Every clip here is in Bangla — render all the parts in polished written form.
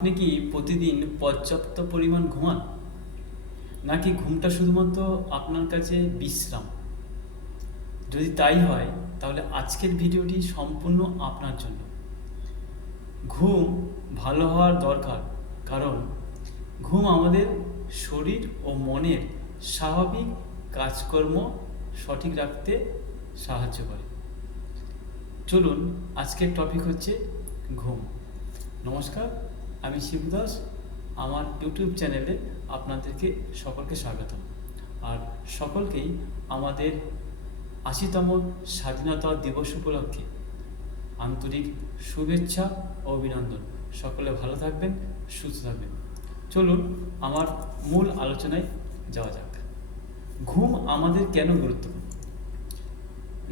আপনি কি প্রতিদিন পর্যাপ্ত পরিমাণ ঘুমান, নাকি ঘুমটা শুধুমাত্র আপনার কাছে বিশ্রাম? যদি তাই হয়, তাহলে আজকের ভিডিওটি সম্পূর্ণ আপনার জন্য। ঘুম ভালো হওয়ার দরকার, কারণ ঘুম আমাদের শরীর ও মনের স্বাভাবিক কাজকর্ম সঠিক রাখতে সাহায্য করে। চলুন, আজকের টপিক হচ্ছে ঘুম। নমস্কার, আমি শিবদাস। আমার ইউটিউব চ্যানেলে আপনাদেরকে সকলকে স্বাগত, আর সকলকেই আমাদের ৮০তম স্বাধীনতা দিবস উপলক্ষে আন্তরিক শুভেচ্ছা ও অভিনন্দন। সকলে ভালো থাকবেন, সুস্থ থাকবেন। চলুন আমার মূল আলোচনায় যাওয়া যাক। ঘুম আমাদের কেন গুরুত্বপূর্ণ?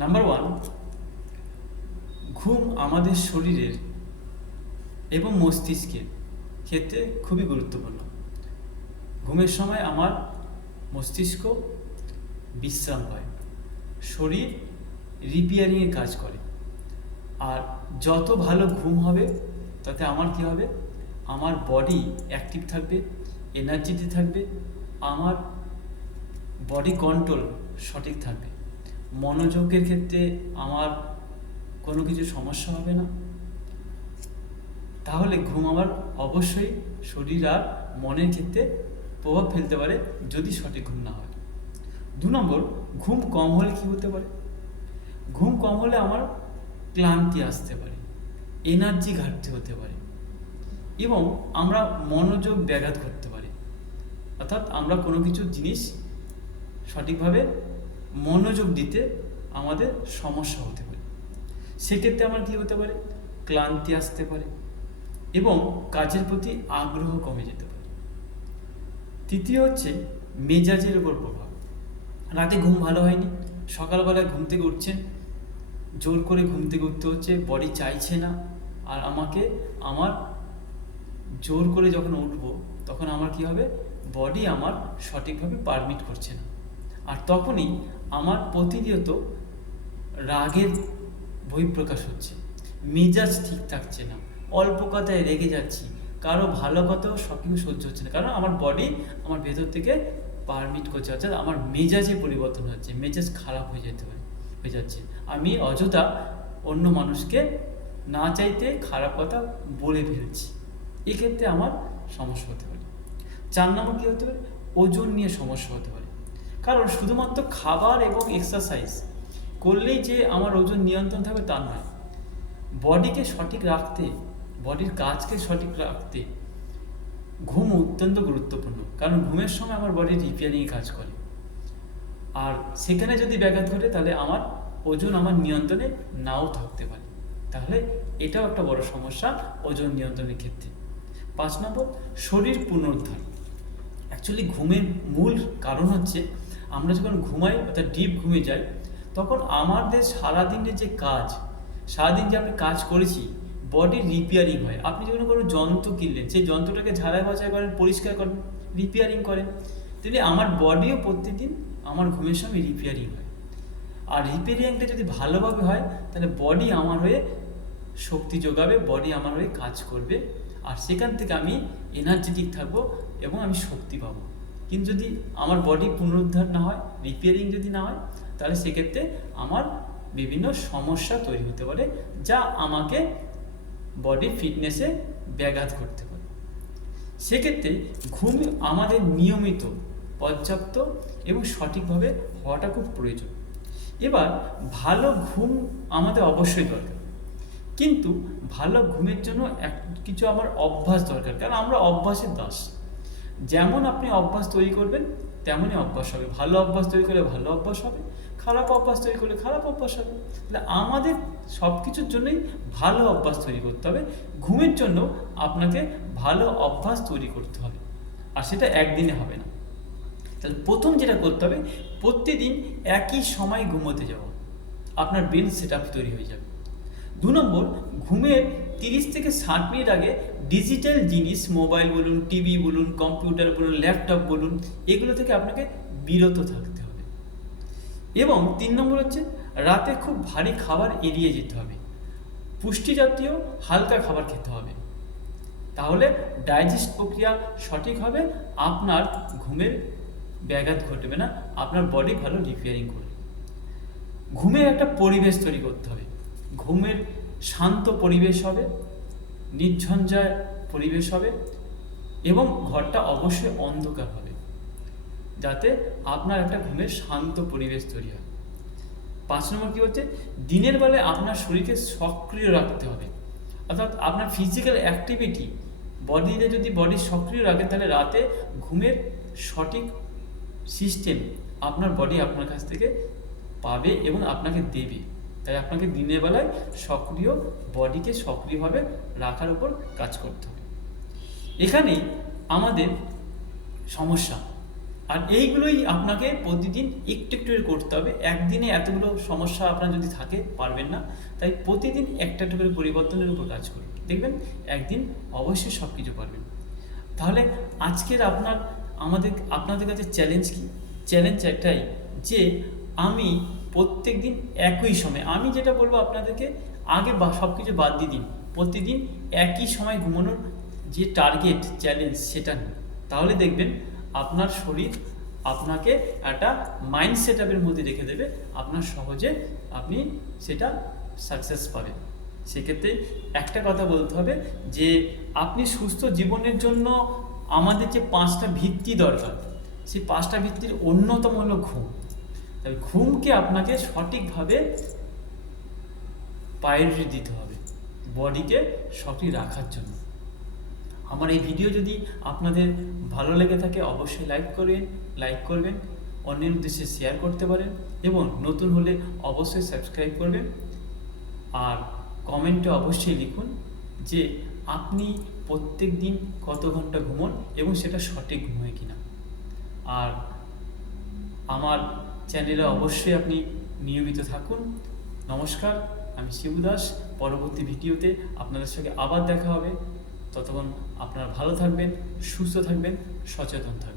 নাম্বার 1, ঘুম আমাদের শরীরের এবং মস্তিষ্কের ক্ষেত্রে খুবই গুরুত্বপূর্ণ। ঘুমের সময় আমার মস্তিষ্ক বিশ্রাম পায়, শরীর রিপেয়ারিংয়ের কাজ করে। আর যত ভালো ঘুম হবে, তাতে আমার কী হবে? আমার বডি অ্যাক্টিভ থাকবে, এনার্জিতে থাকবে, আমার বডি কন্ট্রোল সঠিক থাকবে, মনোযোগের ক্ষেত্রে আমার কোনো কিছু সমস্যা হবে না। তাহলে ঘুম আমার অবশ্যই শরীর আর মনের ক্ষেত্রে প্রভাব ফেলতে পারে যদি সঠিক ঘুম না হয়। 2 নম্বর, ঘুম কম হলে কী হতে পারে? ঘুম কম হলে আমার ক্লান্তি আসতে পারে, এনার্জি ঘাটতি হতে পারে, এবং আমরা মনোযোগ ব্যাঘাত করতে পারি। অর্থাৎ আমরা কোনো কিছু জিনিস সঠিকভাবে মনোযোগ দিতে আমাদের সমস্যা হতে পারে। সেক্ষেত্রে আমার কী হতে পারে? ক্লান্তি আসতে পারে এবং কাজের প্রতি আগ্রহ কমে যেতে পারে। তৃতীয় হচ্ছে মেজাজের উপর প্রভাব। রাতে ঘুম ভালো হয়নি, সকালবেলায় ঘুম থেকে উঠছেন, জোর করে ঘুম থেকে উঠতে হচ্ছে, বডি চাইছে না, আর আমার জোর করে যখন উঠবো, তখন আমার কি হবে? বডি আমার সঠিকভাবে পারমিট করছে না, আর তখনই আমার প্রতিনিয়ত রাগের বহিঃপ্রকাশ হচ্ছে, মেজাজ ঠিক থাকছে না, অল্প কথায় রেগে যাচ্ছি, কারো ভালো কথাও সব কিছু সহ্য হচ্ছে না, কারণ আমার বডি আমার ভেতর থেকে পারমিট করছে, অর্থাৎ আমার মেজাজে পরিবর্তন হচ্ছে, মেজাজ খারাপ হয়ে যাচ্ছে। আমি অযথা অন্য মানুষকে না চাইতে খারাপ কথা বলে ফেলছি, এক্ষেত্রে আমার সমস্যা হতে পারে। 4 নম্বর কী হতে পারে? ওজন নিয়ে সমস্যা হতে পারে। কারণ শুধুমাত্র খাবার এবং এক্সারসাইজ করলেই যে আমার ওজন নিয়ন্ত্রণ থাকবে তা নয়। বডিকে সঠিক রাখতে, বডির কাজকে সঠিক রাখতে ঘুম অত্যন্ত গুরুত্বপূর্ণ, কারণ ঘুমের সময় আমার বডি রিপেয়ারিংয়ে কাজ করে, আর সেখানে যদি ব্যাঘাত ঘটে, তাহলে আমার ওজন আমার নিয়ন্ত্রণে নাও থাকতে পারে। তাহলে এটাও একটা বড় সমস্যা ওজন নিয়ন্ত্রণের ক্ষেত্রে। 5 নম্বর, শরীর পুনরুদ্ধার। অ্যাকচুয়ালি ঘুমের মূল কারণ হচ্ছে, আমরা যখন ঘুমাই, অর্থাৎ ডিপ ঘুমে যাই, তখন আমাদের সারাদিনের যে কাজ, সারাদিন যে আপনি কাজ করেছি, বডির রিপেয়ারিং হয়। আপনি যখন কোনো যন্ত্র কিনলেন, সেই যন্ত্রটাকে ঝাড়াই বাছাই করেন, পরিষ্কার করেন, রিপেয়ারিং করেন, তাহলে আমার বডিও প্রত্যেকদিন আমার ঘুমের সময় রিপেয়ারিং হয়। আর রিপেয়ারিংটা যদি ভালোভাবে হয়, তাহলে বডি আমার হয়ে শক্তি যোগাবে, বডি আমার হয়ে কাজ করবে, আর সেখান থেকে আমি এনার্জেটিক থাকবো এবং আমি শক্তি পাবো। কিন্তু যদি আমার বডি পুনরুদ্ধার না হয়, রিপেয়ারিং যদি না হয়, তাহলে সেক্ষেত্রে আমার বিভিন্ন সমস্যা তৈরি হতে পারে, যা আমাকে বডি ফিটনেসে ব্যাঘাত করতে পারে। সেক্ষেত্রে ঘুম আমাদের নিয়মিত, পর্যাপ্ত এবং সঠিকভাবে হওয়াটা খুব প্রয়োজন। এবার ভালো ঘুম আমাদের অবশ্যই দরকার, কিন্তু ভালো ঘুমের জন্য কিছু আমার অভ্যাস দরকার, কারণ আমরা অভ্যাসের দাস। যেমন আপনি অভ্যাস তৈরি করবেন, তেমনই অভ্যাস হবে। ভালো অভ্যাস তৈরি করলে ভালো অভ্যাস হবে, খারাপ অভ্যাস তৈরি করলে খারাপ অভ্যাস হবে। তাহলে আমাদের সব কিছুর জন্যই ভালো অভ্যাস তৈরি করতে হবে। ঘুমের জন্য আপনাকে ভালো অভ্যাস তৈরি করতে হবে, আর সেটা একদিনে হবে না। তাহলে প্রথম যেটা করতে হবে, প্রতিদিন একই সময় ঘুমোতে যাওয়া, আপনার ব্রেন সেট আপ তৈরি হয়ে যাবে। 2 নম্বর, ঘুমের 30 থেকে 60 মিনিট আগে ডিজিটাল জিনিস, মোবাইল বলুন, টিভি বলুন, কম্পিউটার বলুন, ল্যাপটপ বলুন, এগুলো থেকে আপনাকে বিরত থাকতে হবে। এবং 3 নম্বর হচ্ছে, রাতে খুব ভারী খাবার এড়িয়ে যেতে হবে, পুষ্টি জাতীয় হালকা খাবার খেতে হবে। তাহলে ডাইজেস্ট প্রক্রিয়া সঠিক হবে, আপনার ঘুমের ব্যাঘাত ঘটবে না, আপনার বডি ভালো রিপেয়ারিং করবে। ঘুমের একটা পরিবেশ তৈরি করতে হবে। ঘুমের শান্ত পরিবেশ হবে, নির্ঝঞ্ঝাট পরিবেশ হবে এবং ঘরটা অবশ্যই অন্ধকার হবে, যাতে আপনার একটা ঘুমের শান্ত পরিবেশ তৈরি হয়। 5 নম্বর কী হচ্ছে, দিনের বেলায় আপনার শরীরকে সক্রিয় রাখতে হবে, অর্থাৎ আপনার ফিজিক্যাল অ্যাক্টিভিটি বডিতে যদি বডি সক্রিয় রাখে, তাহলে রাতে ঘুমের সঠিক সিস্টেম আপনার বডি আপনার কাছ থেকে পাবে এবং আপনাকে দেবে। তাই আপনাকে দিনের বেলায় বডিকে সক্রিয়ভাবে রাখার উপর কাজ করতে হবে। এখানেই আমাদের সমস্যা, আর এইগুলোই আপনাকে প্রতিদিন একটু একটু করে করতে হবে। একদিনে এতগুলো সমস্যা আপনার যদি থাকে পারবেন না, তাই প্রতিদিন একটা একটা করে পরিবর্তনের উপর কাজ করুন, দেখবেন একদিন অবশ্যই সব কিছু পারবেন। তাহলে আজকের আপনাদের কাছে চ্যালেঞ্জ কি? চ্যালেঞ্জ একটাই যে আমি প্রত্যেক দিন একই সময়, আমি যেটা বলবো আপনাদেরকে, আগে সব কিছু বাদ দিয়ে দিন, প্রতিদিন একই সময় ঘুমানোর যে টার্গেট চ্যালেঞ্জ সেটা নিন। তাহলে দেখবেন আপনার শরীর আপনাকে একটা মাইন্ড সেট আপের মধ্যে রেখে দেবে, আপনার সহজে আপনি সেটা সাকসেস পাবেন। সেক্ষেত্রে একটা কথা বলতে হবে যে আপনি সুস্থ জীবনের জন্য আমাদের যে 5টা ভিত্তি দরকার, সেই 5টা ভিত্তির অন্যতম হলো ঘুম। তাই ঘুমকে আপনাকে সঠিকভাবে প্রায়োরিটি দিতে হবে বডিকে সঠিক রাখার জন্য। আমার এই ভিডিও যদি আপনাদের ভালো লেগে থাকে অবশ্যই লাইক করবেন, অন্যের উদ্দেশ্যে শেয়ার করতে পারেন এবং নতুন হলে অবশ্যই সাবস্ক্রাইব করবেন। আর কমেন্টে অবশ্যই লিখুন যে আপনি প্রত্যেক দিন কত ঘন্টা ঘুমন এবং সেটা সঠিক ঘুমোয় কিনা। আর আমার চ্যানেলে অবশ্যই আপনি নিয়মিত থাকুন। নমস্কার, আমি শিবু দাস। পরবর্তী ভিডিওতে আপনাদের সঙ্গে আবার দেখা হবে। ততক্ষণ আপনারা ভালো থাকবেন, সুস্থ থাকবেন, সচেতন থাকবেন।